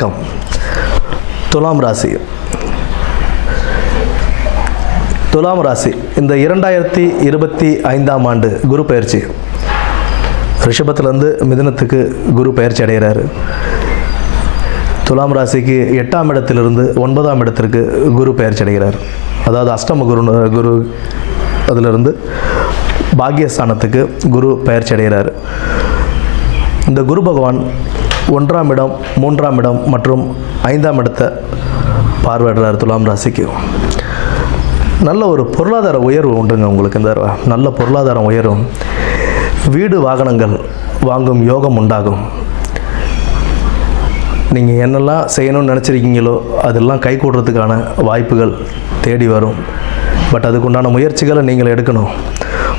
வணக்கம். துலாம் ராசி இந்த 2025ஆம் ஆண்டு குரு பயிற்சி ரிஷபத்திலேருந்து மிதுனத்துக்கு குரு பயிற்சி அடைகிறாரு. துலாம் ராசிக்கு 8ஆம் இடத்திலிருந்து 9ஆம் இடத்திற்கு குரு பயிற்சி அடைகிறார். அதாவது அஷ்டம குரு அதிலிருந்து பாக்கியஸ்தானத்துக்கு குரு பயிற்சி அடைகிறார். இந்த குரு பகவான் 1ஆம் இடம், 3ஆம் இடம் மற்றும் 5ஆம் இடத்தை பார்வையிடுறார். துலாம் ராசிக்கு நல்ல ஒரு பொருளாதார உயர்வு உண்டுங்க. உங்களுக்கு இந்த நல்ல பொருளாதாரம் உயரும். வீடு வாகனங்கள் வாங்கும் யோகம் உண்டாகும். நீங்கள் என்னெல்லாம் செய்யணும்னு நினச்சிருக்கீங்களோ அதெல்லாம் கை கூடுறதுக்கான வாய்ப்புகள் தேடி வரும். பட் அதுக்குண்டான முயற்சிகளை நீங்கள் எடுக்கணும்.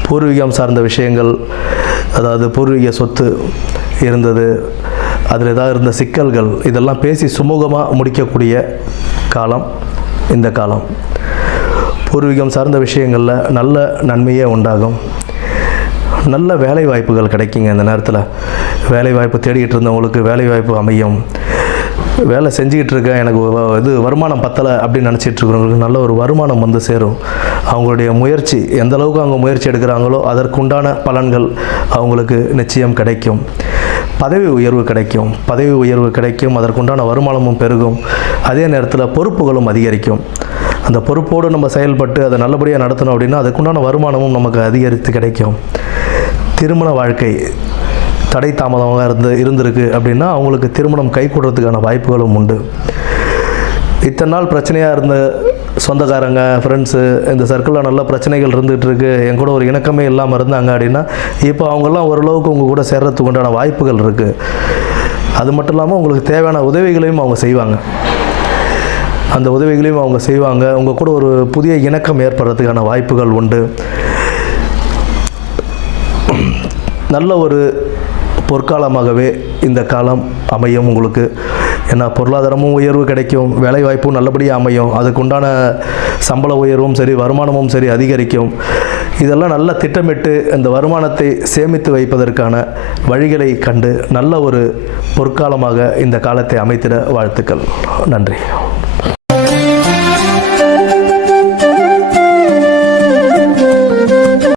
பூர்வீகம் சார்ந்த விஷயங்கள், அதாவது பூர்வீக சொத்து இருந்தது, அதில் ஏதாவது இருந்த சிக்கல்கள், இதெல்லாம் பேசி சுமூகமாக முடிக்கக்கூடிய காலம் இந்த காலம். பூர்வீகம் சார்ந்த விஷயங்களில் நல்ல நன்மையே உண்டாகும். நல்ல வேலை வாய்ப்புகள் கிடைக்குங்க. இந்த நேரத்தில் வேலை வாய்ப்பு தேடிக்கிட்டு இருந்தவங்களுக்கு வேலை வாய்ப்பு அமையும். வேலை செஞ்சுக்கிட்டு இருக்கேன், எனக்கு வருமானம் பத்தலை அப்படின்னு நினச்சிட்டு இருக்கிறவங்களுக்கு நல்ல ஒரு வருமானம் வந்து சேரும். அவங்களுடைய முயற்சி எந்த அளவுக்கு அவங்க முயற்சி எடுக்கிறாங்களோ அதற்குண்டான பலன்கள் அவங்களுக்கு நிச்சயம் கிடைக்கும். பதவி உயர்வு கிடைக்கும். அதற்குண்டான வருமானமும் பெருகும். அதே நேரத்தில் பொறுப்புகளும் அதிகரிக்கும். அந்த பொறுப்போடு நம்ம செயல்பட்டு அதை நல்லபடியாக நடத்தணும் அப்படின்னா அதுக்குண்டான வருமானமும் நமக்கு அதிகரித்து கிடைக்கும். திருமண வாழ்க்கை தடை தாமதமாக இருந்திருக்கு அப்படின்னா அவங்களுக்கு திருமணம் கை கூடுறதுக்கான வாய்ப்புகளும் உண்டு. இத்தனை நாள் பிரச்சனையாக இருந்த சொந்தக்காரங்க, ஃப்ரெண்ட்ஸு, இந்த சர்க்கிளில் நல்ல பிரச்சனைகள் இருந்துகிட்ருக்கு, என் கூட ஒரு இணக்கமே இல்லாமல் இருந்தாங்க அப்படின்னா இப்போ அவங்கெல்லாம் ஓரளவுக்கு உங்கள் கூட சேர்றதுக்கு உண்டான வாய்ப்புகள் இருக்குது. அது மட்டும் இல்லாமல் உங்களுக்கு தேவையான உதவிகளையும் அவங்க செய்வாங்க. அந்த உதவிகளையும் அவங்க செய்வாங்க. உங்கள் கூட ஒரு புதிய இணக்கம் ஏற்படுறதுக்கான வாய்ப்புகள் உண்டு. நல்ல ஒரு பொற்காலமாகவே இந்த காலம் அமையும் உங்களுக்கு. ஏன்னா பொருளாதாரமும் உயர்வு கிடைக்கும், வேலைவாய்ப்பும் நல்லபடியாக அமையும், அதுக்குண்டான சம்பள உயர்வும் சரி, வருமானமும் சரி அதிகரிக்கும். இதெல்லாம் நல்லா திட்டமிட்டு இந்த வருமானத்தை சேமித்து வைப்பதற்கான வழிகளை கண்டு நல்ல ஒரு பொற்காலமாக இந்த காலத்தை அமைத்திட வாழ்த்துக்கள். நன்றி.